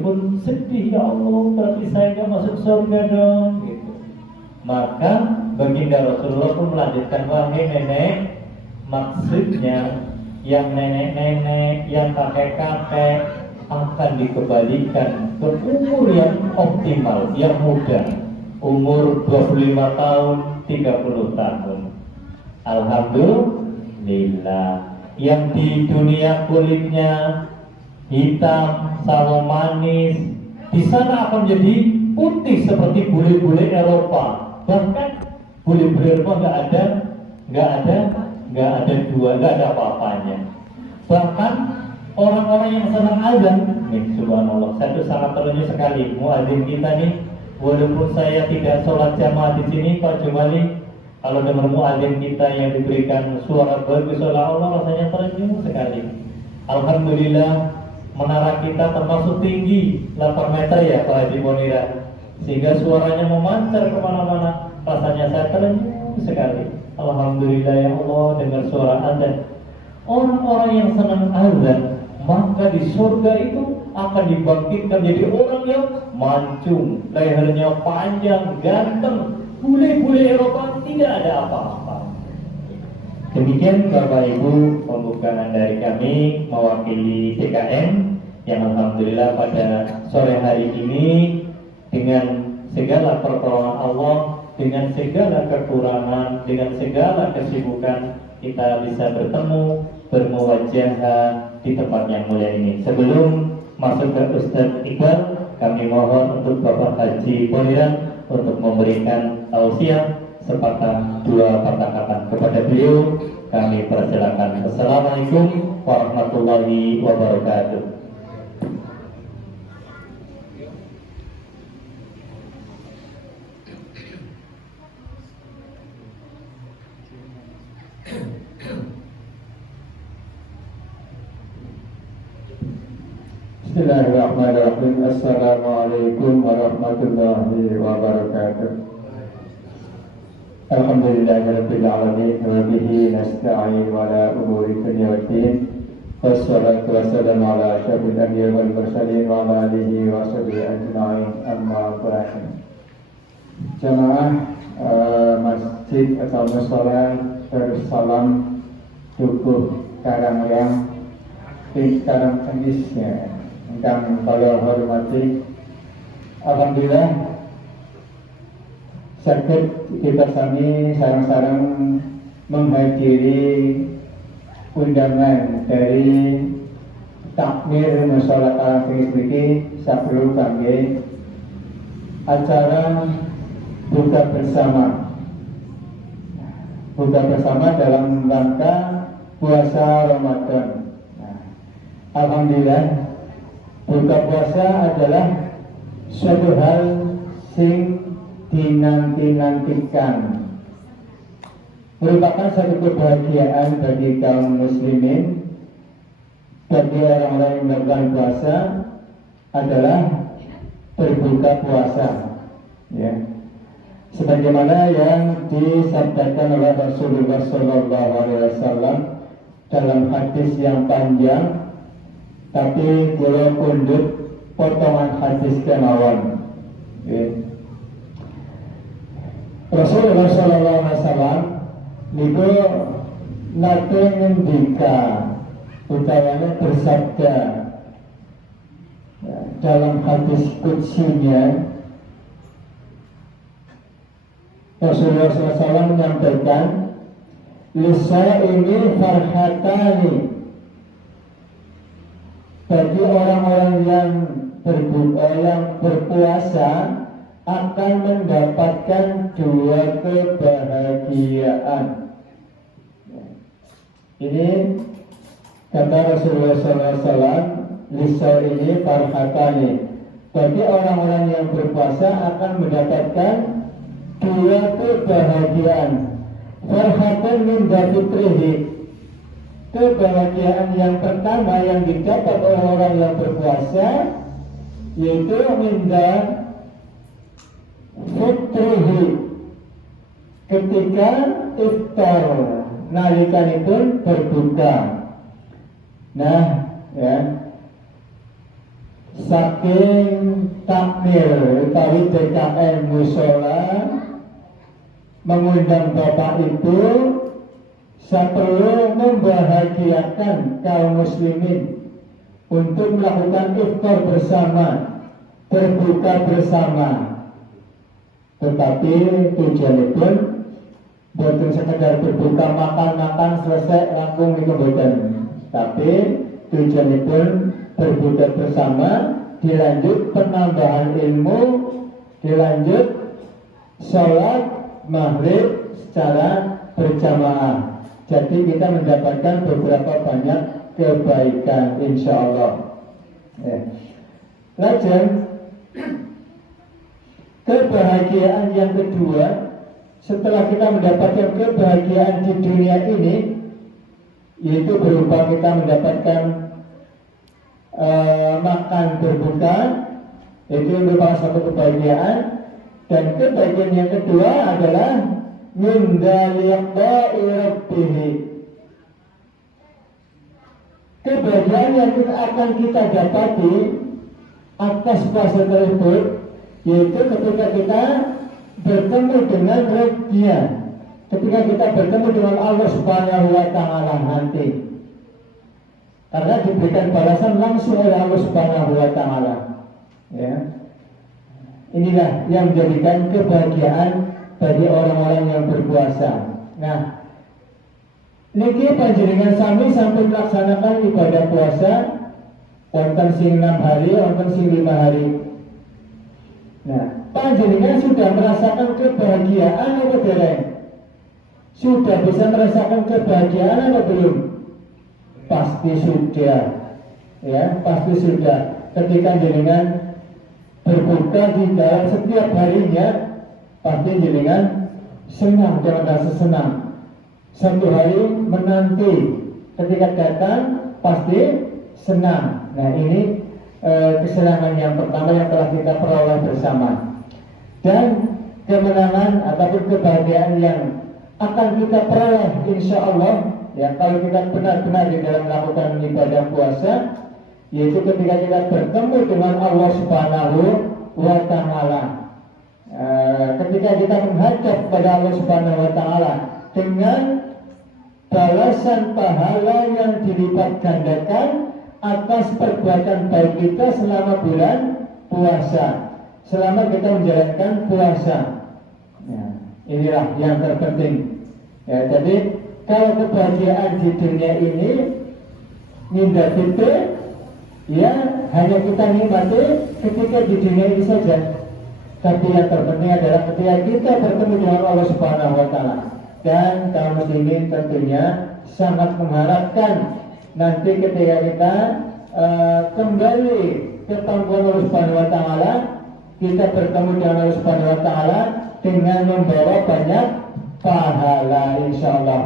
pun sedih, ya Allah, berarti saya nggak masuk surga dong, gitu. Maka baginda Rasulullah pun melanjutkan, wahai nenek, maksudnya yang nenek-nenek, yang kakek-kakek akan dikembalikan ke umur yang optimal, yang muda, umur 25 tahun, 30 tahun. Alhamdulillah. Yang di dunia kulitnya hitam, sawo manis, di sana akan menjadi putih seperti bule-bule Eropa. Bahkan bule-bule Eropa nggak ada dua, nggak ada apa-apanya. Bahkan orang-orang yang senang azan, nih subhanallah, saya tuh sangat terenyuh sekali muadzin kita nih. Walaupun saya tidak sholat jamaah di sini, Pak Jumali, kalau dengar muadzin kita yang diberikan suara bagus, seolah-olah rasanya terenyuh sekali. Alhamdulillah, menara kita termasuk tinggi 8 meter ya Pak Haji Monira, sehingga suaranya memancar kemana-mana. Rasanya saya terenyuh sekali. Alhamdulillah ya Allah, dengar suara azan. Orang-orang yang senang azan, maka di surga itu akan dibangkitkan jadi orang yang mancung, lehernya panjang, ganteng, bule-bule Eropa, tidak ada apa-apa. Demikian Bapak Ibu pembukaan dari kami mewakili TKN yang alhamdulillah pada sore hari ini dengan segala pertolongan Allah, dengan segala kekurangan, dengan segala kesibukan, kita bisa bertemu, bermuwajah di tempat yang mulia ini. Sebelum masuk ke Ustaz Iqbal, kami mohon untuk Bapak Haji Poniran untuk memberikan tausiah sepatah dua patah kata kepada beliau. Kami persilakan. Assalamualaikum warahmatullahi wabarakatuh. Bismillahirrahmanirrahim. Assalamualaikum warahmatullahi wabarakatuh. Alhamdulillahirabbil alamin wa bihi nasta'in wa ala umuri dunya waddin. Wassalatu wassalamu ala asyrafil anbiya'i wal mursalin wa ala alihi wa sahbihi ajma'in. Amma ba'd. Jamaah masjid atau mushola Darussalam Dukuh Karangleang di Karangtengisnya ingkang kula hormati, alhamdulillah saged kita sami sareng-sareng menghadiri undangan dari takmir mushola Karangtengis niki sabru kangge acara buka bersama dalam rangka puasa Ramadan. Alhamdulillah, buka puasa adalah suatu hal sing dinanti-nantikan, merupakan satu kebahagiaan bagi kaum muslimin. Bagi orang-orang yang melakukan puasa adalah berbuka puasa, ya. Sebagaimana yang disabdakan oleh Rasulullah SAW dalam hadis yang panjang, tapi kula pundhut potongan hadis kemawon. Rasulullah SAW niku nate ngendika utawa bersabda dalam hadis qudsinya. Rasulullah SAW menyampaikan, lisa ini farhatani, bagi orang-orang yang berpuasa akan mendapatkan dua kebahagiaan. Ini kata Rasulullah SAW, lisa ini farhatani, bagi orang-orang yang berpuasa akan mendapatkan dua kebahagiaan. Farhatan min fitrihi, kebahagiaan yang pertama yang didapat oleh orang yang berpuasa yaitu minda fitrihi, ketika iftar, nalikanipun berbuka. Nah, ya, saking takmir utawi DKM musola mengundang Bapak Ibu, saya perlu membahagiakan kaum muslimin untuk melakukan iftar bersama, berbuka bersama. Tetapi tujuan itu bukan sekedar berbuka makan-makan selesai langsung dikembalikan. Tapi tujuan itu berbuka bersama, dilanjut penambahan ilmu, dilanjut sholat maghrib secara berjamaah. Jadi kita mendapatkan beberapa banyak kebaikan insya Allah. Ya. Lanjut, kebahagiaan yang kedua setelah kita mendapatkan kebahagiaan di dunia ini, yaitu berupa kita mendapatkan makan berbuka, itu merupakan satu kebahagiaan. Dan kebahagiaan yang kedua adalah mendaliqa'i rabbih. Kebahagiaan yang akan kita dapati atas puasa tersebut, yaitu ketika kita bertemu dengan Rabbnya, ketika kita bertemu dengan Allah Subhanahu wa Ta'ala nanti, karena diberikan balasan langsung oleh Allah Subhanahu wa Ta'ala. Ya. Inilah yang menjadikan kebahagiaan bagi orang-orang yang berpuasa. Nah, niki panjenengan sami sampai melaksanakan ibadah puasa wonten sing 6 hari, wonten sing 5 hari. Nah, panjenengan sudah merasakan kebahagiaan atau belum? Sudah bisa merasakan kebahagiaan atau belum? Pasti sudah. Ya, pasti sudah. Ketika jenengan berbuka di dalam setiap harinya, pasti jenengan senang dengan rasa senang. Satu hari menanti, ketika datang pasti senang. Nah, ini kesenangan yang pertama yang telah kita peroleh bersama. Dan kemenangan ataupun kebahagiaan yang akan kita peroleh insya Allah, ya, kalau kita benar-benar di dalam melakukan ibadah puasa, yaitu ketika kita bertemu dengan Allah Subhanahu wa Ta'ala. Ketika kita menghadap kepada Allah Subhanahu wa Ta'ala dengan balasan pahala yang dilipat gandakan atas perbuatan baik kita selama bulan puasa, selama kita menjalankan puasa. Ya, inilah yang terpenting. Ya, jadi kalau kebahagiaan di dunia ini nindak itu, ya hanya kita nikmati ketika di dunia ini saja. Tapi yang terpenting adalah ketika kita bertemu dengan Allah Subhanahu wa Ta'ala. Dan kaum muslimin tentunya sangat mengharapkan nanti ketika kita kembali ke pangkuan Allah Subhanahu wa Ta'ala, kita bertemu dengan Allah Subhanahu wa Ta'ala dengan membawa banyak pahala insyaallah.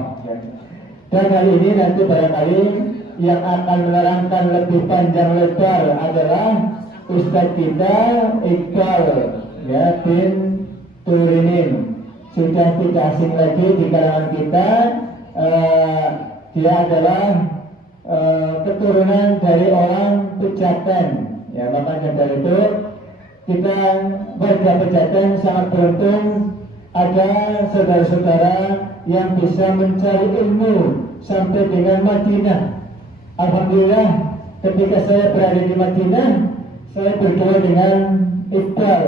Dan kali ini nanti barangkali yang akan menerangkan lebih panjang lebar adalah Ustadz kita Iqbal, ya, bin Turinin. Sudah tidak asing lagi di kalangan kita. Dia adalah keturunan dari orang Pejaten, ya, makanya dari itu kita warga Pejaten sangat beruntung ada saudara-saudara yang bisa mencari ilmu sampai dengan Madinah. Alhamdulillah, ketika saya berada di Madinah, saya berdoa dengan Iqbal,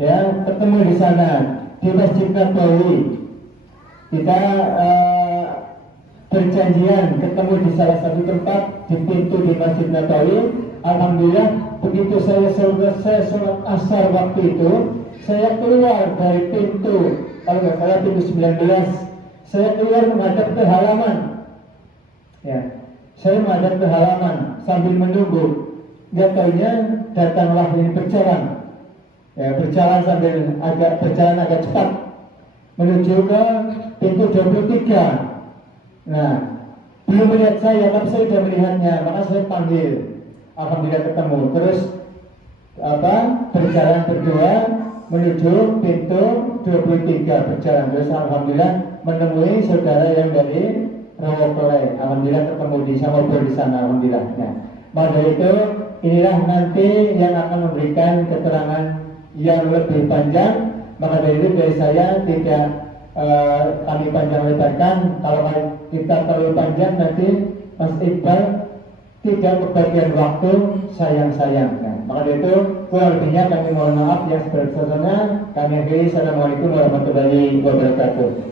ya, ketemu di sana di Masjid Nabawi. Kita berjanjian ketemu di salah satu tempat di pintu di Masjid Nabawi. Alhamdulillah, begitu saya selesai sholat asar waktu itu, saya keluar dari pintu, kalau nggak salah pintu 19, saya keluar menghadap ke halaman. Ya, saya menghadap ke halaman sambil menunggu. Nggak tahunya datanglah ini berjalan. Ya, berjalan sambil berjalan agak cepat menuju ke pintu 23. Nah, belum melihat saya, tapi saya sudah melihatnya, maka saya panggil. Alhamdulillah ketemu. Terus berjalan berdua menuju pintu 23 berjalan. Terus alhamdulillah menemui saudara yang dari Rawakole. Alhamdulillah ketemu di sama di sana. Alhamdulillah. Nah, maka itu inilah nanti yang akan memberikan keterangan yang lebih panjang. Maka dari itu dari saya tidak kami panjang lebarkan. Kalau kita terlalu panjang nanti Mas Iqbal tidak kebagian waktu, sayang-sayangkan. Maka dari itu kurang lebihnya kami mohon maaf yang sebesar-besarnya. Kami akhiri. Assalamualaikum warahmatullahi wabarakatuh.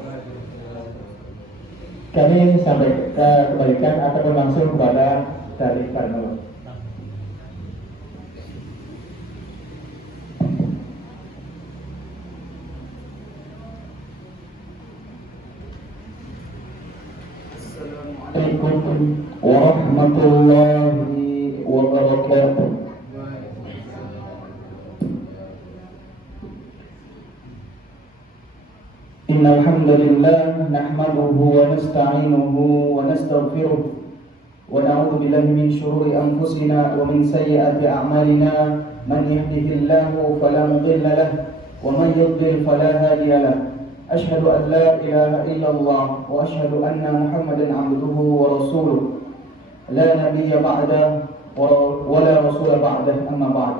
Kami sampai kembalikan ataupun langsung kepada dari Karmelo. Assalamualaikum warahmatullahi wabarakatuh. Innal hamdalillah nahmaduhu wa nasta'inuhu wa nastaghfiruh wa na'udzu billahi min shururi anfusina wa min sayyiati a'malina man yahdihillahu fala mudilla lahu wa man yudlil fala hadiya lahu. Asyhadu an la ilaha illallah wa asyhadu anna Muhammadan 'abduhu wa rasuluh. La nabiyya ba'da wa la rasula ba'da, amma ba'd.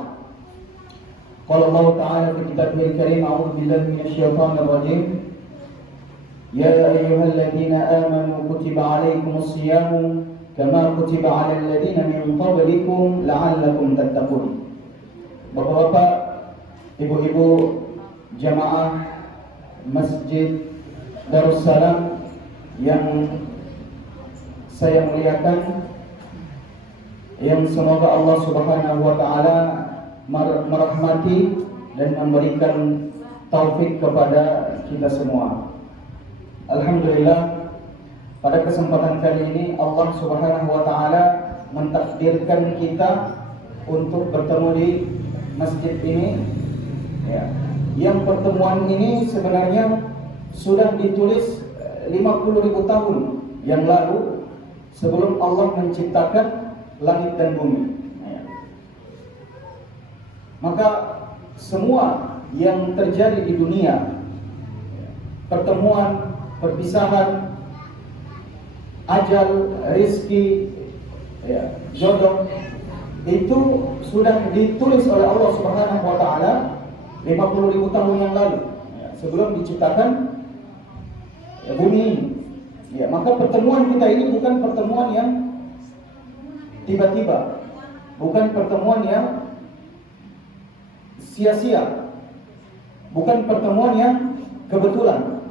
Qala Allah ta'ala fi kitabihil karim, a'udzu billahi minasy syaithanir rajim. Ya ayyuhalladzina amanu kutiba 'alaikumus shiyamu kama kutiba 'alal ladzina min qablikum la'allakum tattaqun. Bapak-bapak, ibu-ibu jamaah Masjid Darussalam yang saya muliakan, yang semoga Allah Subhanahu wa taala merahmati dan memberikan taufik kepada kita semua. Alhamdulillah, pada kesempatan kali ini Allah Subhanahu wa taala mentakdirkan kita untuk bertemu di masjid ini, ya. Yang pertemuan ini sebenarnya sudah ditulis 50.000 tahun yang lalu sebelum Allah menciptakan langit dan bumi. Maka semua yang terjadi di dunia, pertemuan, perpisahan, ajal, rizki, jodoh, itu sudah ditulis oleh Allah Subhanahu wa taala 50.000 tahun yang lalu, sebelum diciptakan bumi ini. Maka pertemuan kita ini bukan pertemuan yang tiba-tiba, bukan pertemuan yang sia-sia, bukan pertemuan yang kebetulan.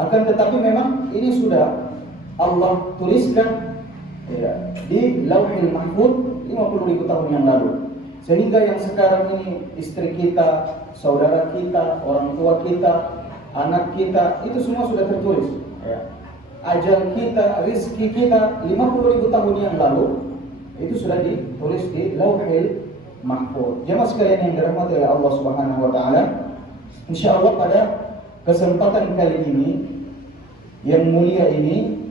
Akan tetapi memang ini sudah Allah tuliskan di Lauhil Mahfuz 50.000 tahun yang lalu. Sehingga yang sekarang ini istri kita, saudara kita, orang tua kita, anak kita, itu semua sudah tertulis. Ajal kita, rizki kita 50.000 tahun yang lalu itu sudah ditulis di Lauhil Mahfuz. Jemaah sekalian yang dirahmati oleh Allah Subhanahu wa taala, insyaallah pada kesempatan kali ini yang mulia ini,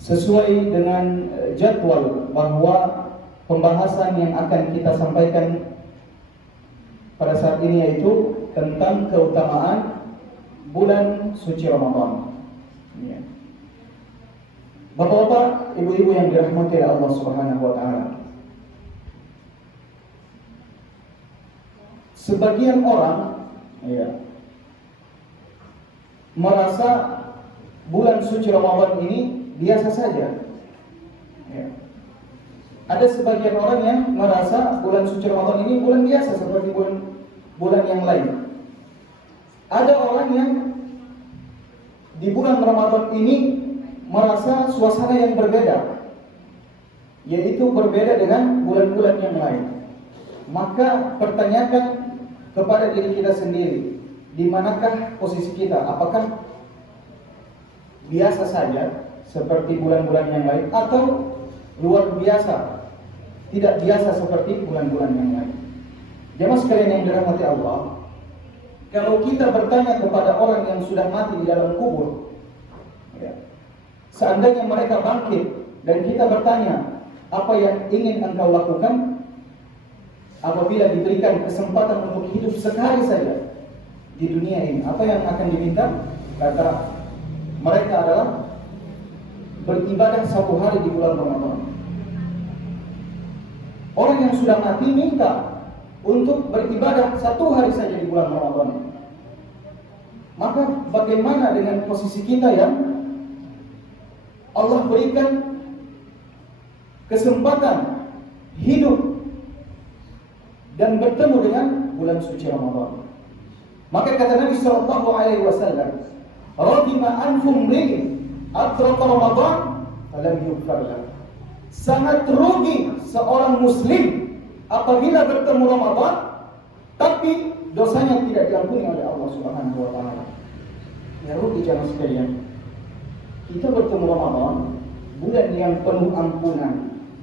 sesuai dengan jadwal bahwa pembahasan yang akan kita sampaikan pada saat ini yaitu tentang keutamaan bulan suci Ramadan. Bapak-bapak, ibu-ibu yang dirahmati oleh Allah Subhanahu wa taala. Sebagian orang merasa bulan suci Ramadan ini biasa saja. Ada sebagian orang yang merasa bulan suci Ramadan ini bulan biasa seperti bulan yang lain. Ada orang yang di bulan Ramadan ini merasa suasana yang berbeda, yaitu berbeda dengan bulan-bulan yang lain. Maka pertanyakan kepada diri kita sendiri, di manakah posisi kita? Apakah biasa saja seperti bulan-bulan yang lain, atau luar biasa, tidak biasa seperti bulan-bulan yang lain? Jemaah sekalian yang dirahmati Allah, kalau kita bertanya kepada orang yang sudah mati di dalam kubur, seandainya mereka bangkit dan kita bertanya, apa yang ingin engkau lakukan apabila diberikan kesempatan untuk hidup sekali saja di dunia ini? Apa yang akan diminta? Kata mereka adalah beribadah 1 hari di bulan Ramadan. Orang yang sudah mati minta untuk beribadah 1 hari saja di bulan Ramadan. Maka bagaimana dengan posisi kita yang Allah berikan kesempatan hidup dan bertemu dengan bulan suci Ramadan? Maka kata Nabi sallallahu alaihi wasallam, "Radima anfum rin adraka Ramadan falam yughfar lahu." Sangat rugi seorang muslim apabila bertemu Ramadan tapi dosanya tidak diampuni oleh Allah Subhanahu wa taala. Ya rugi jamaah sekalian. Kita bertemu Ramadan, bulan yang penuh ampunan,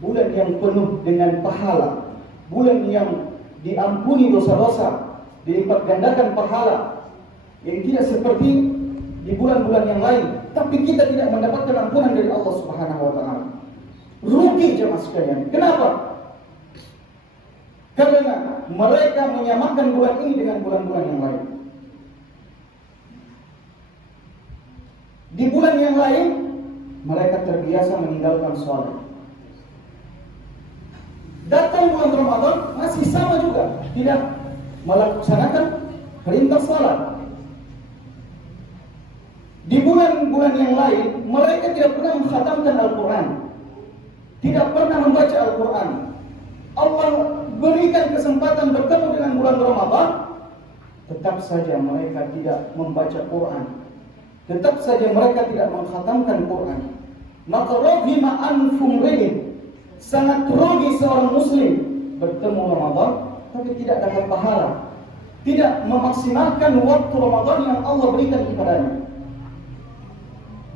bulan yang penuh dengan pahala, bulan yang diampuni dosa-dosa, dilipat gandakan pahala, yang tidak seperti di bulan-bulan yang lain. Tapi kita tidak mendapatkan ampunan dari Allah Subhanahu wa taala. Rugi jemaah sekalian. Kenapa? Karena mereka menyamakan bulan ini dengan bulan-bulan yang lain. Di bulan yang lain mereka terbiasa meninggalkan sholat. Datang bulan Ramadan masih sama juga, tidak melaksanakan perintah salat. Di bulan-bulan yang lain mereka tidak pernah mengkhatamkan Al-Quran, tidak pernah membaca Al-Quran. Allah berikan kesempatan bertemu dengan bulan Ramadan, tetap saja mereka tidak membaca Quran, tetap saja mereka tidak mengkhatamkan Quran. Maka rahima anfum rin, sangat rugi seorang muslim bertemu Ramadan tapi tidak dapat pahala, tidak memaksimalkan waktu Ramadan yang Allah berikan kepadanya.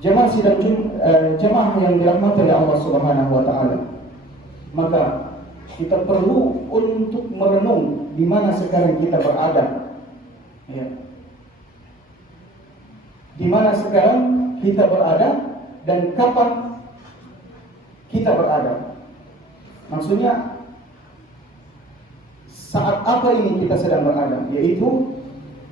Jemaah sidang jemaah yang dirahmati oleh Allah Subhanahu wa taala. Maka kita perlu untuk merenung di mana sekarang kita berada. Ya. Di mana sekarang kita berada dan kapan kita berada. Maksudnya saat apa ini kita sedang berada, yaitu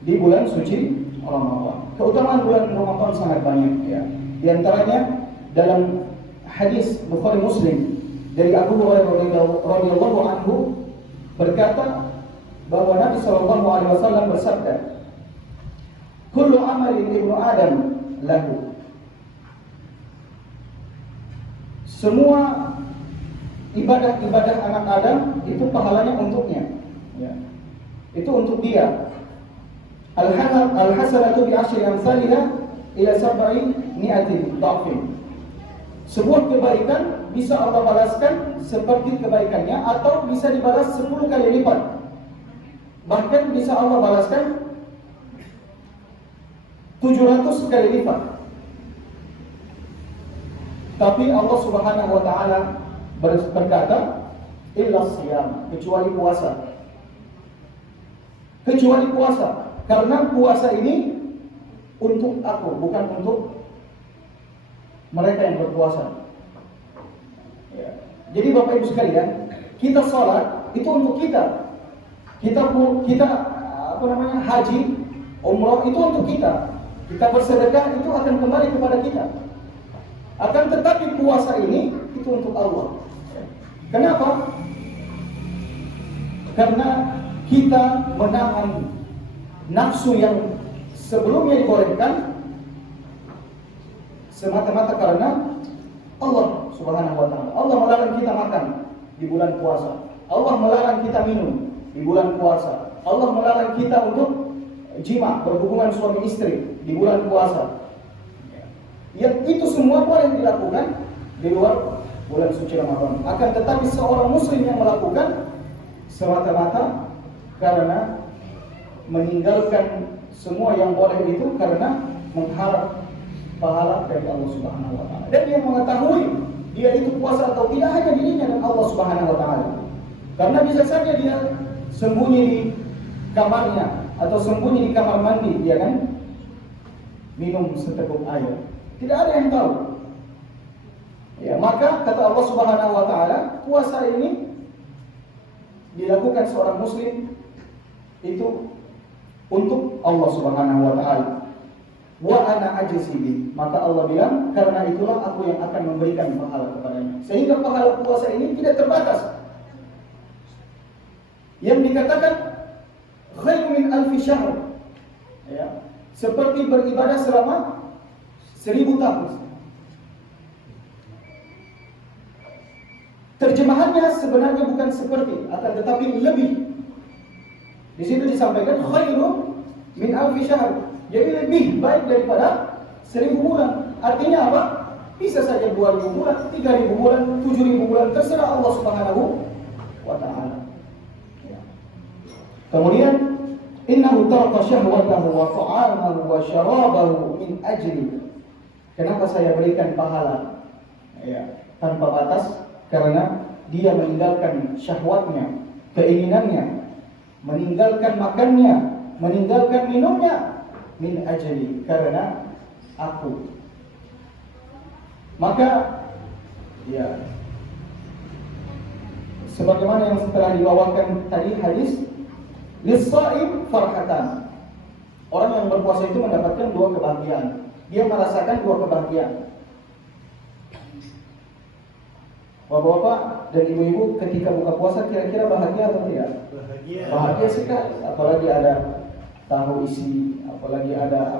di bulan suci Ramadan. Keutamaan bulan Ramadan sangat banyak ya. Di antaranya dalam hadis Bukhari Muslim dari Abu Hurairah radhiyallahu anhu berkata bahwa Nabi sallallahu alaihi wasallam bersabda, "Kullu amali ibnu Adam lahu." Semua ibadah-ibadah anak Adam itu pahalanya untuknya. Ya. Itu untuk dia. Al-hasanatu bi asyri amsalha ila 700 dha'fin. Sebuah kebaikan bisa Allah balaskan seperti kebaikannya atau bisa dibalas 10 kali lipat. Bahkan bisa Allah balaskan 700 kali lipat. Tapi Allah Subhanahu wa taala berkata, illa siyam, kecuali puasa. Kecuali puasa, karena puasa ini untuk aku, bukan untuk mereka yang berpuasa. Ya. Jadi Bapak Ibu sekalian, kita sholat itu untuk kita. Kita haji, umrah itu untuk kita. Kita bersedekah itu akan kembali kepada kita. Akan tetapi puasa ini itu untuk Allah. Kenapa? Karena kita menahan nafsu yang sebelumnya dibolehkan semata-mata karena Allah Subhanahu wa taala. Allah melarang kita makan di bulan puasa. Allah melarang kita minum di bulan puasa. Allah melarang kita untuk jima, berhubungan suami istri di bulan puasa. Yang itu semua boleh dilakukan di luar bulan suci Ramadan. Akan tetapi seorang muslim yang melakukan semata-mata karena meninggalkan semua yang boleh itu karena mengharap pahala dari Allah Subhanahu wa taala. Dan dia mengetahui dia itu puasa atau tidak hanya dirinya dan Allah Subhanahu wa taala. Karena bisa saja dia sembunyi di kamarnya atau sembunyi di kamar mandi, dia kan minum seteguk air. Tidak ada yang tahu. Ya, maka kata Allah Subhanahu wa taala, puasa ini dilakukan seorang muslim itu untuk Allah Subhanahu wa taala. Wa ana ajzibi, maka Allah bilang karena itulah aku yang akan memberikan pahala kepadanya. Sehingga pahala puasa ini tidak terbatas. yang dikatakan khairu min alfi syahr, ya, seperti beribadah selama 1000 tahun. Terjemahannya sebenarnya bukan seperti, akan tetapi lebih. Di situ disampaikan khairu min alfi syahr, jadi lebih baik daripada 1000 bulan. Artinya apa? Bisa saja 2000 bulan, 3000 bulan, 7000 bulan, terserah Allah Subhanahu wa ta'ala. Kemudian innahu taraka syahwatahu wa ta'amahu wa syarabahu min ajli. Kenapa saya berikan pahala? Ya, tanpa batas, karena dia meninggalkan syahwatnya, keinginannya, meninggalkan makannya, meninggalkan minumnya min ajli, karena aku. Maka ya, sebagaimana yang setelah dibawakan tadi hadis, lis-shaim farhatan. Orang yang berpuasa itu mendapatkan 2 kebahagiaan. Dia merasakan 2 kebahagiaan. Bapak-bapak dan ibu-ibu ketika buka puasa kira-kira bahagia atau tidak? Bahagia. Bahagia sekali. Apalagi ada tahu isi, apalagi ada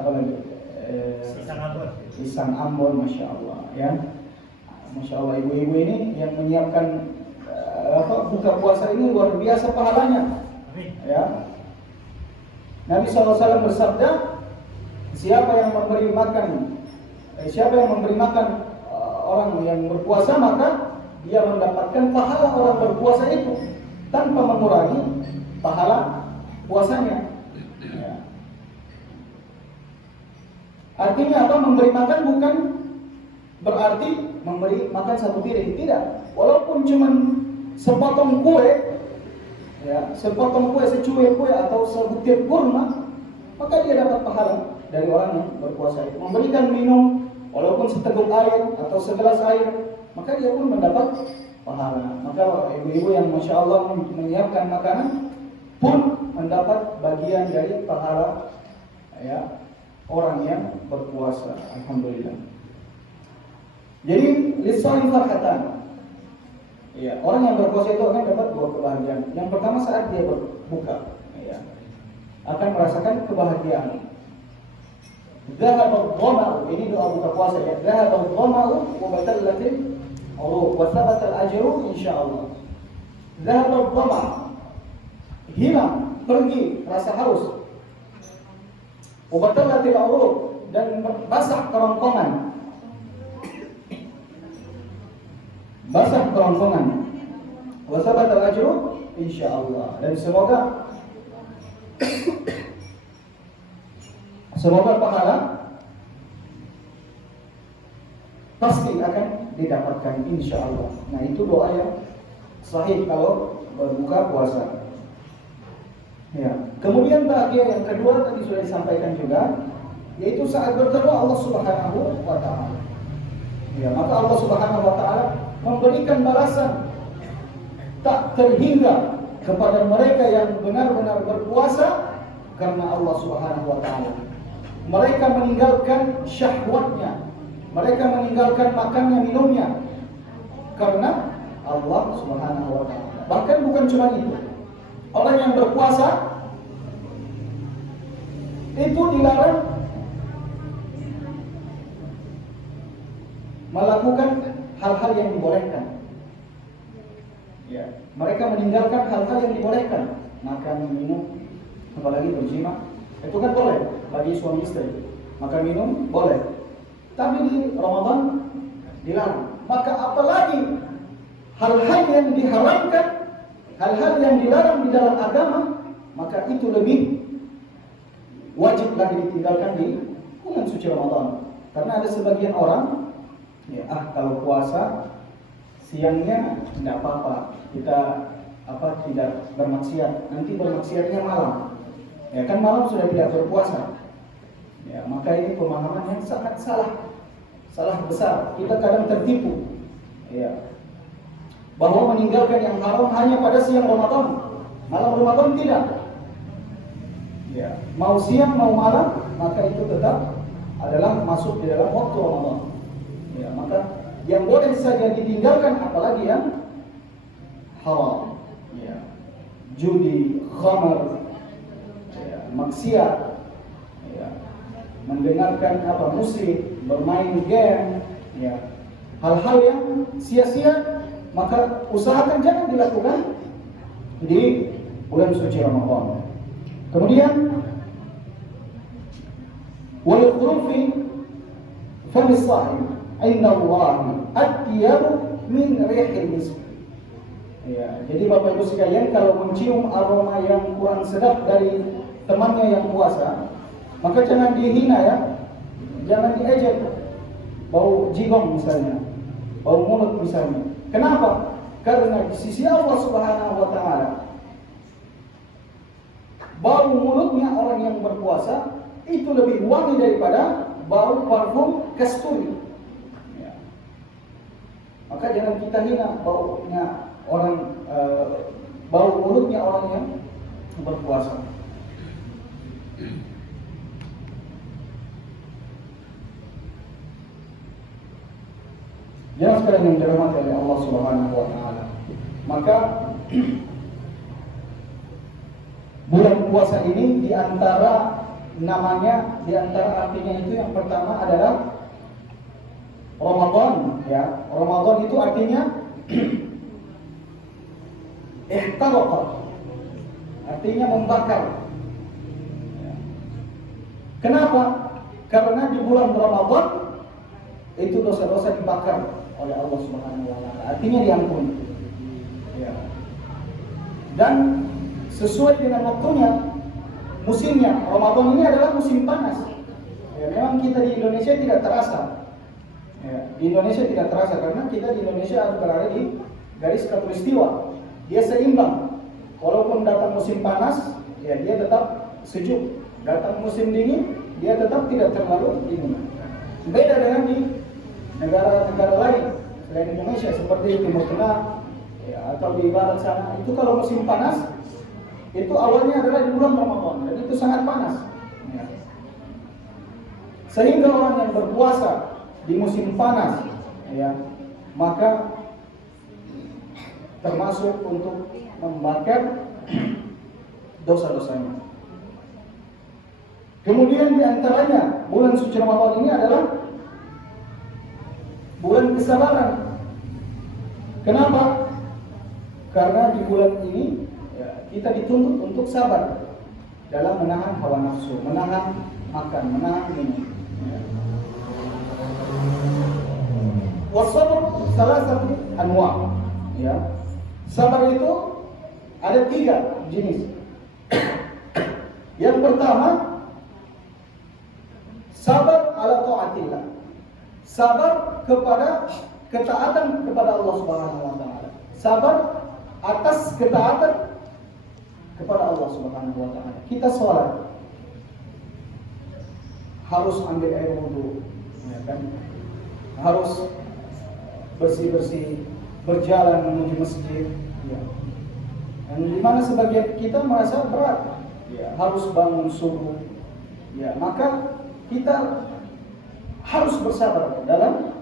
pisang Ambon, masya Allah, ya, masya Allah. Ibu-ibu ini yang menyiapkan buka puasa ini luar biasa pahalanya. Ya. Nabi SAW bersabda, siapa yang memberi makan orang yang berpuasa, maka dia mendapatkan pahala orang berpuasa itu tanpa mengurangi pahala puasanya. Ya. Artinya apa? Memberi makan bukan berarti memberi makan 1 piring, tidak. Walaupun cuma sepotong kue, ya, sepotong kue, secuil kue atau sebutir kurma, maka dia dapat pahala dari orang yang berpuasa itu. Memberikan minum walaupun seteguk air atau segelas air, maka dia pun mendapat pahala. Maka ibu-ibu yang masya Allah menyiapkan makanan pun mendapat bagian dari pahala, ya, orang yang berpuasa. Alhamdulillah. Jadi lis-shaim farhatan. Ya, orang yang berpuasa itu akan dapat 2 kebahagiaan. Yang pertama saat dia berbuka, ya, akan merasakan kebahagiaan. Dhahaba dhama'u, ini doa buka puasa ya. Dhahaba dhama'u wa batallatil uruq wa thabata al-ajru insyaallah. Dhahaba dhama'u, hilang, pergi rasa haus. Wa batallatil uruq, dan basah kerongkongan. Basah kerongkongan. Wa thabata al-ajru insyaallah. Dan semoga pahala pasti akan didapatkan insyaallah. Nah, itu doa yang sahih kalau berbuka puasa. Ya. Kemudian bahagia yang kedua tadi sudah disampaikan juga, yaitu saat bertemu Allah Subhanahu wa ta'ala. Ya, maka Allah Subhanahu wa ta'ala memberikan balasan tak terhingga kepada mereka yang benar-benar berpuasa karena Allah Subhanahu wa ta'ala. Mereka meninggalkan syahwatnya, mereka meninggalkan makannya, minumnya karena Allah Subhanahu wa ta'ala. Bahkan bukan cuma itu, orang yang berpuasa itu dilarang melakukan hal-hal yang dibolehkan. Ya, mereka meninggalkan hal-hal yang dibolehkan, makan, minum, apalagi berjima, itu kan boleh bagi suami istri. Makan minum boleh, tapi di Ramadan dilarang. Maka apalagi hal-hal yang diharamkan, hal-hal yang dilarang di dalam agama, maka itu lebih wajib lagi ditinggalkan di bulan suci Ramadan. Karena ada sebagian orang, ya, kalau puasa siangnya tidak apa-apa, kita tidak bermaksiat, nanti bermaksiatnya malam. Ya kan malam sudah tidak berpuasa. Ya, maka ini pemahaman yang sangat salah besar. Kita kadang tertipu, ya, bahwa meninggalkan yang haram hanya pada siang Ramadan, malam Ramadan tidak. Ya, mau siang mau malam, maka itu tetap adalah masuk di dalam waktu Ramadan. Ya, maka yang boleh saja ditinggalkan apalagi yang haram. Ya. judi, khamar, ya, maksiat, ya, mendengarkan musik, bermain game, ya, hal-hal yang sia-sia, maka usahakan jangan dilakukan di bulan suci Ramadan. Kemudian wal khurufi fami shaim inna Allah atyabu min rihil misk. Ya, jadi Bapak Ibu sekalian, kalau mencium aroma yang kurang sedap dari temannya yang puasa, maka jangan dihina ya, jangan diejek. Bau jigong misalnya, bau mulut misalnya. Kenapa? Karena di sisi Allah Subhanahu wa taala, bau mulutnya orang yang berpuasa itu lebih wangi daripada bau parfum kasturi. Ya. Maka jangan kita hina baunya orang, bau mulutnya orang yang berpuasa. Jangan sekalian yang dirahmati oleh Allah Subhanahu wa taala. Maka bulan puasa ini diantara namanya, diantara artinya itu yang pertama adalah Ramadan, ya. Ramadan itu artinya ihtaraqa, artinya membakar. Ya. Kenapa? Karena di bulan Ramadan itu dosa-dosa dibakar oleh Allah Subhanahu wa taala, artinya diampuni. Ya. Dan sesuai dengan waktunya, musimnya, Ramadan ini adalah musim panas. Ya, memang kita di Indonesia tidak terasa. Ya, di Indonesia tidak terasa karena kita di Indonesia berada di garis khatulistiwa. Dia seimbang. Walaupun datang musim panas, ya dia tetap sejuk. Datang musim dingin, dia tetap tidak terlalu dingin. Beda dengan di negara-negara lain selain Indonesia seperti Timur Tengah, ya, atau di barat sana. Itu kalau musim panas, itu awalnya adalah di bulan Ramadan dan itu sangat panas. Ya. Sehingga orang yang berpuasa di musim panas, ya, maka termasuk untuk membakar dosa-dosanya. Kemudian diantaranya bulan suci Ramadan ini adalah bulan kesabaran. Kenapa? Karena di bulan ini ya, kita dituntut untuk sabar dalam menahan hawa nafsu, menahan makan, menahan minum. Ya. Wasabr salah satu anwa. Ya. Sabar itu ada 3 jenis. Yang pertama, sabar ala taatillah. Sabar kepada ketaatan kepada Allah Subhanahu wa taala. Sabar atas ketaatan kepada Allah Subhanahu wa taala. Kita sholat harus ambil air wudu, ya kan? Harus bersih-bersih, berjalan menuju masjid, ya. Dan di mana sebagian kita merasa berat, ya, harus bangun subuh, ya, maka kita harus bersabar dalam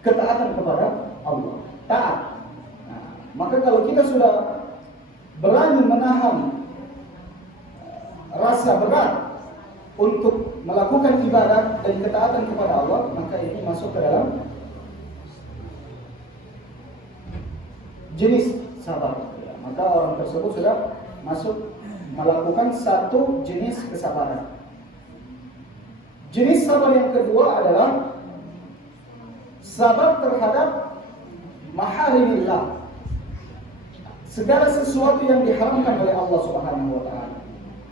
ketaatan kepada Allah, taat. Nah, maka kalau kita sudah berani menahan rasa berat untuk melakukan ibadah dan ketaatan kepada Allah, maka ini masuk ke dalam jenis sabar. Ya, maka orang tersebut sudah masuk melakukan satu jenis kesabaran. Jenis sabar yang kedua adalah sabar terhadap maharimillah. Segala sesuatu yang diharamkan oleh Allah Subhanahu wa taala.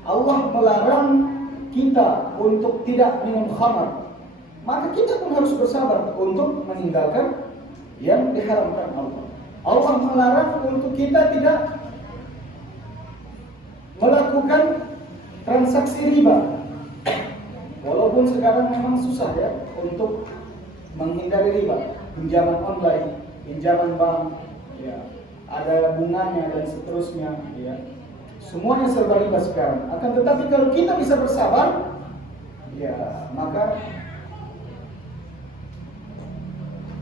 Allah melarang kita untuk tidak minum khamar. Maka kita pun harus bersabar untuk meninggalkan yang diharamkan Allah. Allah melarang untuk kita tidak melakukan transaksi riba. Walaupun sekarang memang susah ya untuk menghindari riba, pinjaman online, pinjaman bank, ya, ada bunganya dan seterusnya, ya. Semuanya serba riba sekarang. Akan tetapi kalau kita bisa bersabar, ya, maka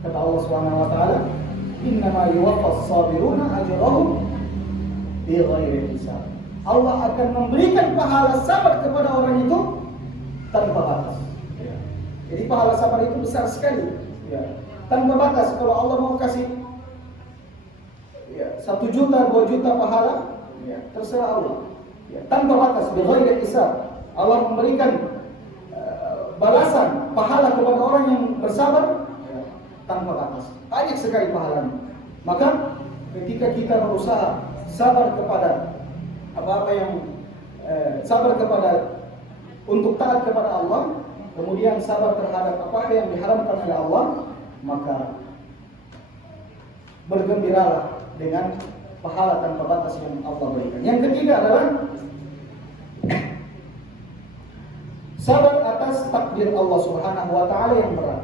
kata Allah Subhanahu wa taala, "Innama yuwaffas sabiruna ajrahum bighairi hisab. Allah akan memberikan pahala sabar kepada orang itu tanpa batas. Ya. Jadi pahala sabar itu besar sekali. Ya. Tanpa batas. Kalau Allah mau kasih 1 juta, 2 juta pahala, ya, terserah Allah. Ya. Tanpa batas, bighairi hisab. Allah memberikan balasan pahala kepada orang yang bersabar, ya, tanpa batas. Banyak sekali pahalanya. Maka ketika kita berusaha sabar kepada apa-apa yang sabar kepada untuk taat kepada Allah, kemudian sabar terhadap apa yang diharamkan oleh Allah, maka bergembiralah dengan pahala tanpa batas yang Allah berikan. Yang ketiga adalah sabar atas takdir Allah Subhanahu wa taala yang berat.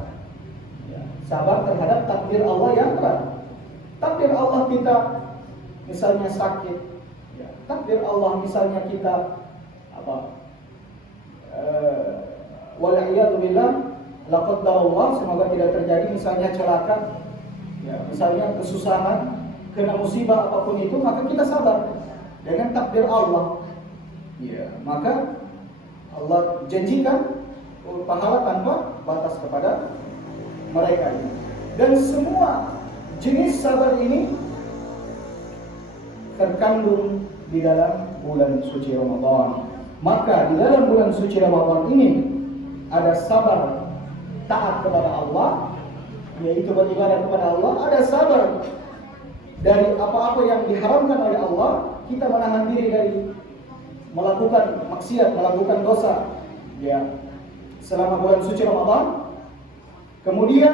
Ya, sabar terhadap takdir Allah yang berat. Takdir Allah kita misalnya sakit, ya, takdir Allah misalnya kita wal'iyadu billah, laqaddarallah, semoga tidak terjadi, misalnya celaka, ya, misalnya kesusahan, kena musibah apapun itu, maka kita sabar dengan takdir Allah. Ya, maka Allah janjikan pahala tanpa batas kepada mereka. Dan semua jenis sabar ini terkandung di dalam bulan suci Ramadan. Maka di dalam bulan suci Ramadan ini ada sabar taat kepada Allah, yaitu beribadah kepada Allah. Ada sabar dari apa-apa yang diharamkan oleh Allah. Kita menahan diri dari melakukan maksiat, melakukan dosa, ya, selama bulan suci Ramadan. Kemudian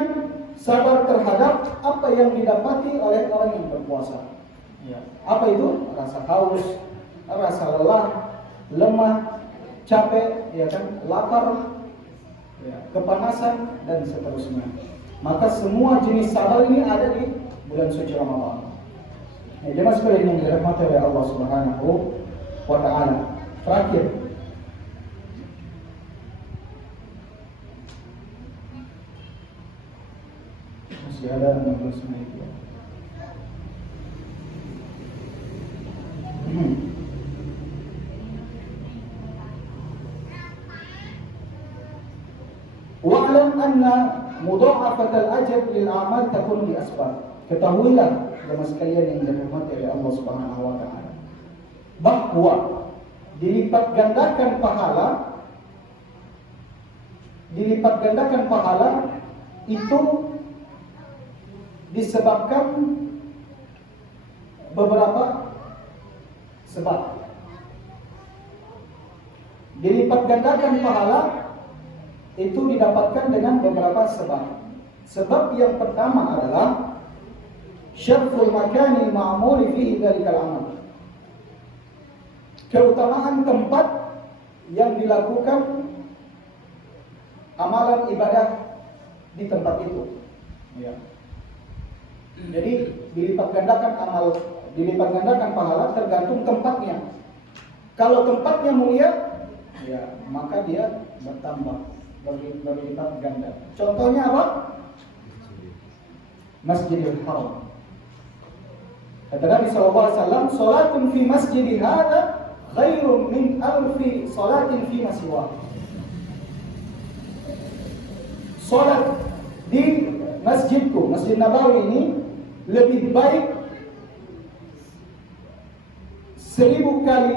sabar terhadap apa yang didapati oleh orang yang berpuasa. Ya. Apa itu? Rasa haus, rasa lelah, lemah, capek, ya kan, lapar, ya, kepanasan dan seterusnya. Maka semua jenis sabar ini ada di bulan suci Ramadan. Jemaah sekalian yang dirahmati oleh Allah Subhanahu wa taala. Terakhir, masih ada 16 menit ya. Wa'lam anna mudha'afat al-ajr lil a'mal takun bi asbab. Ketahuilah jemaah sekalian yang dirahmati oleh Allah Subhanahu wa taala, bahwa dilipat gandakan pahala itu disebabkan beberapa sebab. Dilipat gandakan pahala itu didapatkan dengan beberapa sebab. Sebab yang pertama adalah syarful makanil ma'muli fihi dzalikal amal. Keutamaan tempat yang dilakukan amalan ibadah di tempat itu. Ya. Jadi dilipat gandakan pahala tergantung tempatnya. Kalau tempatnya mulia, ya, maka dia bertambah, berlipat ganda. Contohnya apa? Masjidil Haram. Kata Nabi SAW, salatun fi masjidi hadha khairun min alfi salatin fi masiwa. Salat di masjidku, Masjid Nabawi ini, lebih baik 1000 kali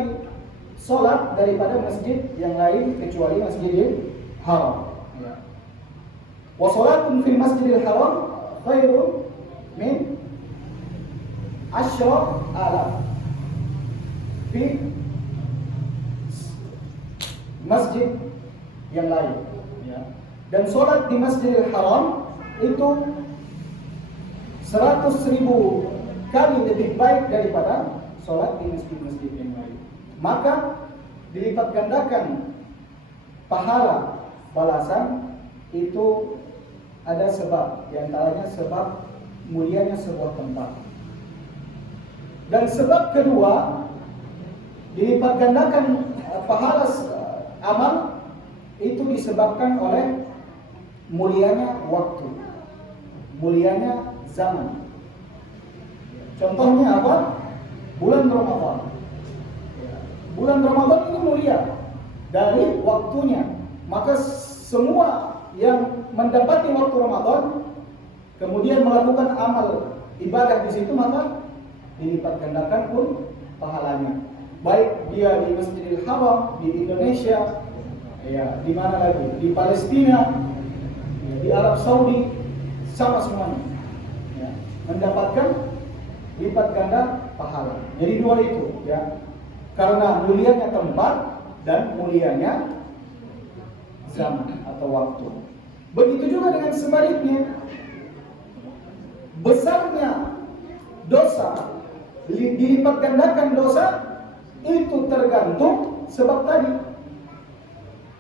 salat daripada masjid yang lain kecuali Masjidil Haram. Wa salatun fil Masjidil Haram khairun min 10,000 di masjid yang lain, ya. Dan sholat di Masjidil Haram itu 100.000 kali lebih baik daripada sholat di masjid-masjid yang lain. Maka dilipat gandakan pahala balasan itu ada sebab, diantaranya sebab mulianya sebuah tempat. Dan sebab kedua, dilipat gandakan pahala amal itu disebabkan oleh mulianya waktu, mulianya zaman. Contohnya apa? bulan Ramadan. Bulan Ramadan ini mulia dari waktunya. Maka semua yang mendapati waktu Ramadan kemudian melakukan amal ibadah di situ, maka dilipat gandakan pun pahalanya. Baik dia di Masjidil Haram, di Indonesia, ya, di mana lagi? Di Palestina, ya, di Arab Saudi, sama semuanya. Ya, mendapatkan lipat ganda pahala. Jadi dua itu, ya. Karena mulianya tempat dan mulianya zaman atau waktu. Begitu juga dengan sebaliknya. Besarnya dosa, dilipat gandakan dosa, itu tergantung sebab tadi.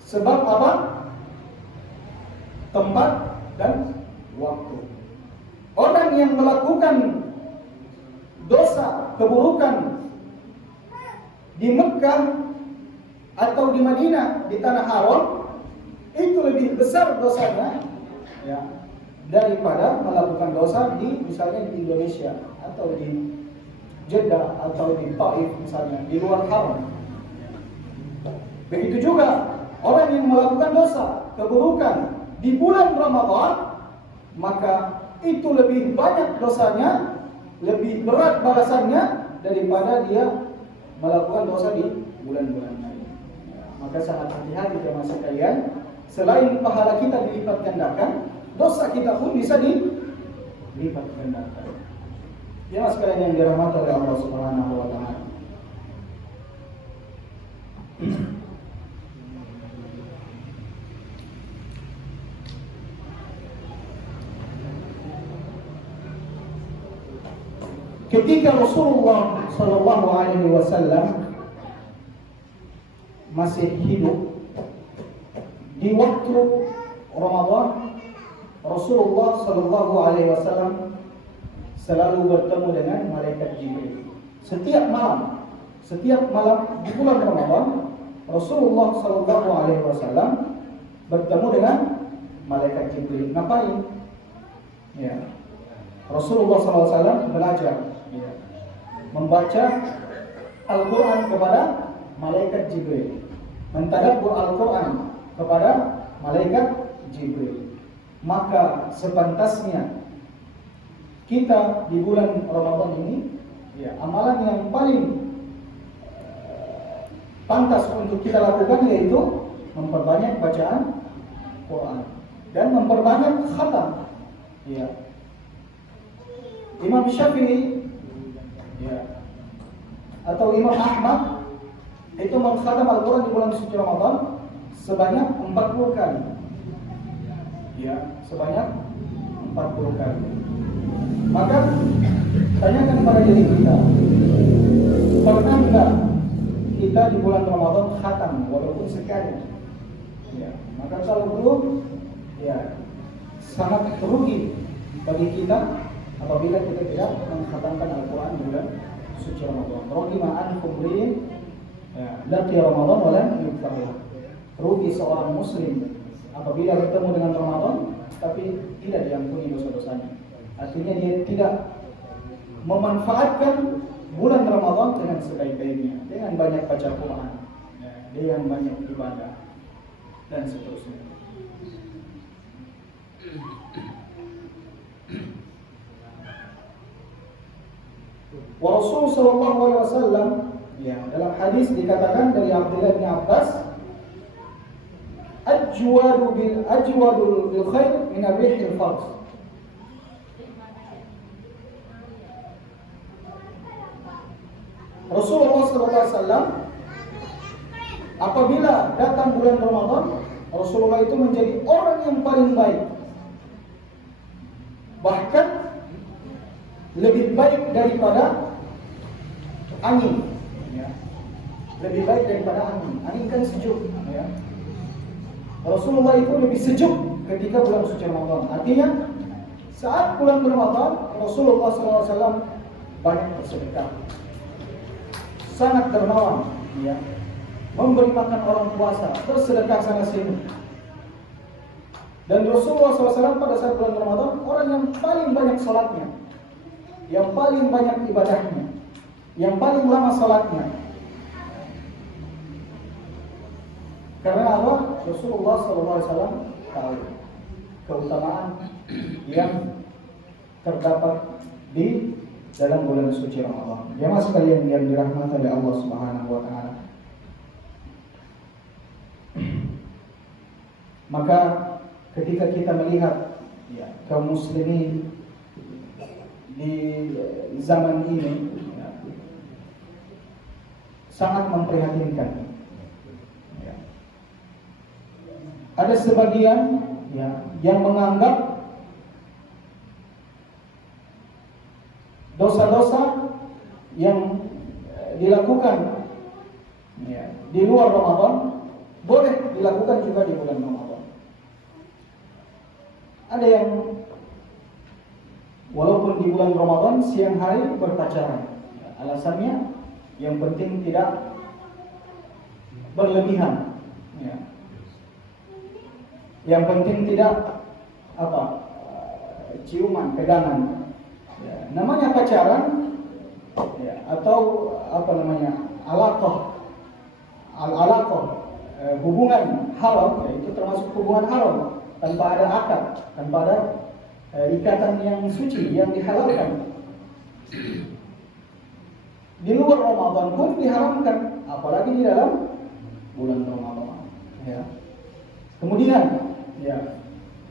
Sebab apa? Tempat dan waktu. Orang yang melakukan dosa, keburukan di Mekah atau di Madinah, di tanah haram, itu lebih besar dosanya, ya, daripada melakukan dosa di misalnya di Indonesia atau di Jeddah atau di Taif misalnya, di luar haram. Begitu juga orang yang melakukan dosa, keburukan di bulan Ramadan, maka itu lebih banyak dosanya, lebih berat balasannya daripada dia melakukan dosa di bulan-bulan lain. Maka sangat hati-hati teman sekalian. Selain pahala kita dilipat gandakan, dosa kita pun bisa dilipat gandakan. Ya sekalian yang dirahmati oleh Allah Subhanahu wa taala. Ketika Rasulullah Sallallahu Alaihi Wasallam masih hidup di waktu Ramadan, Rasulullah Sallallahu Alaihi Wasallam selalu bertemu dengan malaikat Jibril. Setiap malam di bulan Ramadan, Rasulullah Sallallahu Alaihi Wasallam bertemu dengan malaikat Jibril. Ngapain? Ya, Rasulullah SAW belajar, ya, membaca Al-Quran kepada malaikat Jibril, mentadabbur Al-Quran kepada malaikat Jibril. Maka sepantasnya kita di bulan Ramadan ini, ya, amalan yang paling pantas untuk kita lakukan yaitu memperbanyak bacaan Quran dan memperbanyak khatam. Ya. Imam Syafi'i, ya, atau Imam Ahmad itu mengkhatam Al-Quran di bulan suci Ramadan sebanyak 40 kali. Ya, sebanyak 40 kali. Maka tanyakan pada diri kita, pernah enggak kita di bulan Ramadan khatam walaupun sekali? Ya, maka kalau belum, ya, sangat rugi bagi kita apabila kita tidak mengkhatamkan Al-Quran di bulan suci Ramadan. Rohima ankum rin, laki Ramadan walam yufahih. Rugi seorang muslim apabila bertemu dengan Ramadan tapi tidak diampuni dosa-dosanya. Artinya dia tidak memanfaatkan bulan Ramadan dengan sebaik-baiknya, dengan banyak baca Quran, dengan banyak ibadah dan seterusnya. Wa Rasul sallallahu alaihi wasallam, ya, dalam hadis dikatakan dari Abdullah bin Abbas, ajwadu bil khair min ar-rihil fars. Rasulullah sallallahu alaihi wasallam apabila datang bulan Ramadan, Rasulullah itu menjadi orang yang paling baik. Bahkan lebih baik daripada angin, ya. Lebih baik daripada angin. Angin kan sejuk, ya. Rasulullah itu lebih sejuk ketika bulan suci Ramadan. Artinya saat bulan Ramadan Rasulullah SAW banyak bersedekah, sangat dermawan, ya, memberi makan orang puasa, bersedekah sana sini. Dan Rasulullah SAW pada saat bulan Ramadan orang yang paling banyak sholatnya, yang paling banyak ibadahnya. yang paling lama salatnya. Karena apa? Rasulullah SAW tahu keutamaan yang terdapat di dalam bulan suci Ramadan. Jemaah sekalian yang dirahmati oleh Allah Subhanahu wa taala. Maka ketika kita melihat kaum muslimin di zaman ini sangat memprihatinkan. Ada sebagian yang menganggap dosa-dosa yang dilakukan di luar Ramadan boleh dilakukan juga di bulan Ramadan. Ada yang walaupun di bulan Ramadan siang hari berpacaran, alasannya yang penting tidak berlebihan, yang penting tidak ciuman, pegangan. Namanya pacaran atau alaqah, hubungan haram, itu termasuk hubungan haram tanpa ada akad, tanpa ada ikatan yang suci yang dihalalkan. Di luar Ramadan pun diharamkan, apalagi di dalam bulan Ramadan. Kemudian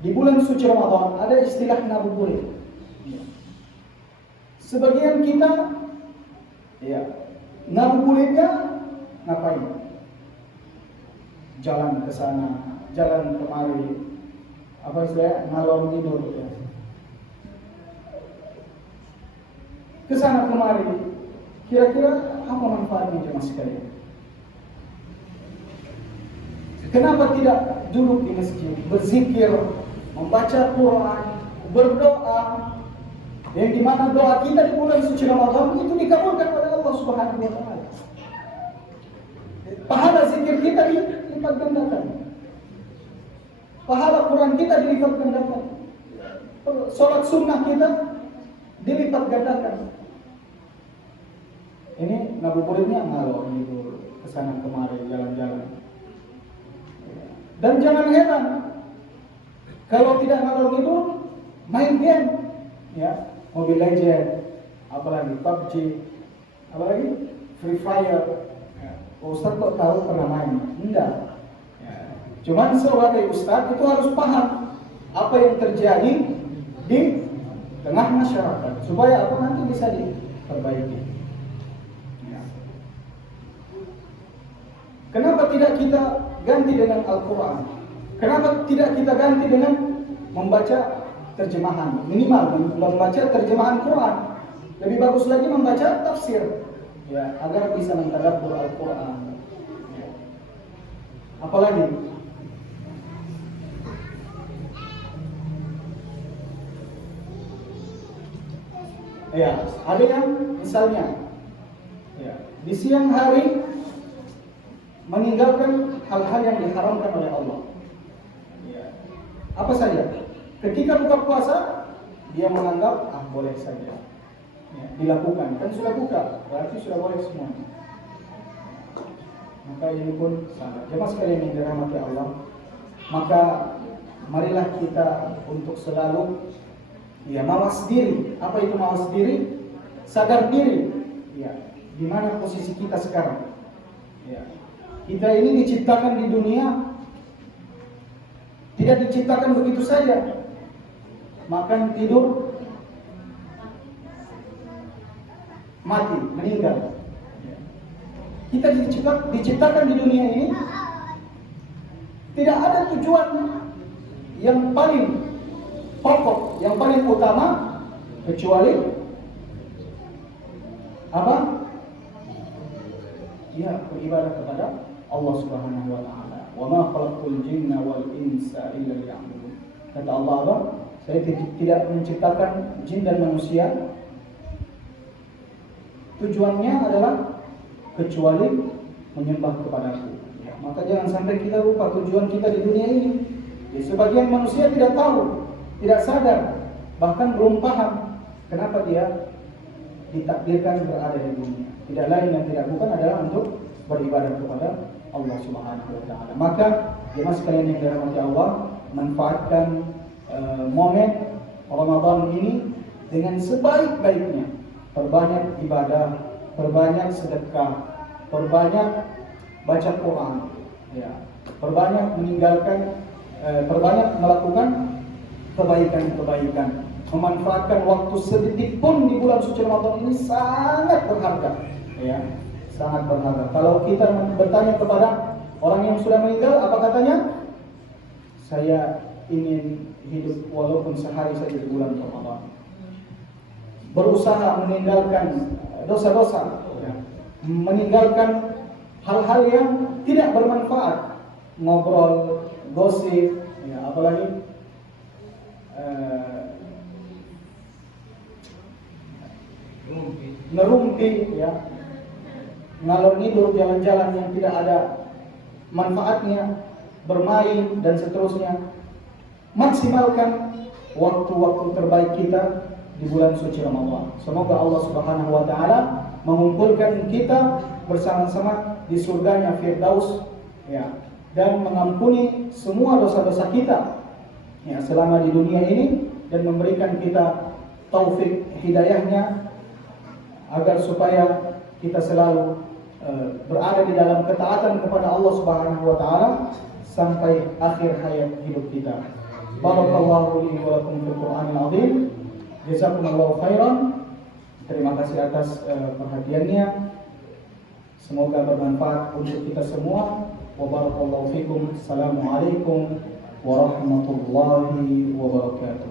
di bulan suci Ramadan ada istilah ngabuburit. Sebagian kita ngabuburitnya ngapain? Jalan ke sana, jalan kemari, ngalor tidur, ke sana kemari. Kira-kira apa manfaatnya jemaah sekalian? Kenapa tidak duduk di masjid, berzikir, membaca Quran, berdoa, yang dimana doa kita di bulan suci Ramadan itu dikabulkan oleh Allah Subhanahu wa taala. Pahala zikir kita dilipat gandakan. Pahala Quran kita dilipat gandakan. Salat sunnah kita dilipat gandakan. Ini ngabuburitnya ngalor tidur, kesana kemari, jalan-jalan. Dan jangan heran kalau tidak ngalor tidur, main game, Mobile Legends, apalagi PUBG, apalagi Free Fire. Ustaz kok tahu pernah main? Enggak. Cuman sebagai ustaz itu harus paham apa yang terjadi di tengah masyarakat supaya apa nanti bisa diperbaiki. Kenapa tidak kita ganti dengan Al-Quran? Kenapa tidak kita ganti dengan membaca terjemahan? Minimal membaca terjemahan Quran. Lebih bagus lagi membaca tafsir, agar bisa mentadabbur Al-Quran. Apalagi ada yang misalnya di siang hari meninggalkan hal-hal yang diharamkan oleh Allah. Apa saja? Ketika buka puasa, dia menganggap boleh saja dilakukan. Kan sudah buka, berarti sudah boleh semua. Maka ini pun salah. Jemaah sekalian yang dirahmati Allah, maka marilah kita untuk selalu mawas diri. Apa itu mawas diri? Sadar diri. Di mana posisi kita sekarang? Kita ini diciptakan di dunia, tidak diciptakan begitu saja. Makan, tidur, mati, meninggal. Kita diciptakan di dunia ini tidak ada tujuan yang paling pokok, yang paling utama kecuali apa? Beribadah kepada Allah Subhanahu wa taala. Wa ma khalaqtul jinna wal insa illa liya'budun. Kata Allah apa? Saya tidak menciptakan jin dan manusia tujuannya adalah kecuali menyembah kepadaku. Maka jangan sampai kita lupa tujuan kita di dunia ini. Sebagian manusia tidak tahu, tidak sadar, bahkan belum paham kenapa dia ditakdirkan berada di dunia. Tidak lain dan tidak bukan adalah untuk beribadah kepada Allah Subhanahu wa taala. Maka jemaah sekalian yang dirahmati Allah, manfaatkan momen Ramadan ini dengan sebaik-baiknya. Perbanyak ibadah, perbanyak sedekah, perbanyak baca Quran, ya. Perbanyak melakukan kebaikan-kebaikan. Memanfaatkan waktu sedetik pun di bulan suci Ramadan ini sangat berharga, ya, sangat berharga. Kalau kita bertanya kepada orang yang sudah meninggal, apa katanya? Saya ingin hidup walaupun sehari saja di bulan Ramadan. Berusaha meninggalkan dosa-dosa, ya. Meninggalkan hal-hal yang tidak bermanfaat, ngobrol, gosip, ya, apalagi ngerumpi, ya, ngalor ngidur jalan-jalan yang tidak ada manfaatnya, bermain dan seterusnya. Maksimalkan waktu-waktu terbaik kita di bulan suci Ramadan. Semoga Allah Subhanahu wa taala mengumpulkan kita bersama-sama di surganya Firdaus, ya, dan mengampuni semua dosa-dosa kita, ya, selama di dunia ini, dan memberikan kita taufik hidayahnya agar supaya kita selalu berada di dalam ketaatan kepada Allah Subhanahu wa taala sampai akhir hayat hidup kita. Barakallahu li wa lakum fil Qur'anil azim. Jazakumullahu khairan. Terima kasih atas perhatiannya. Semoga bermanfaat untuk kita semua. Wa barakallahu fikum. Assalamualaikum warahmatullahi wabarakatuh.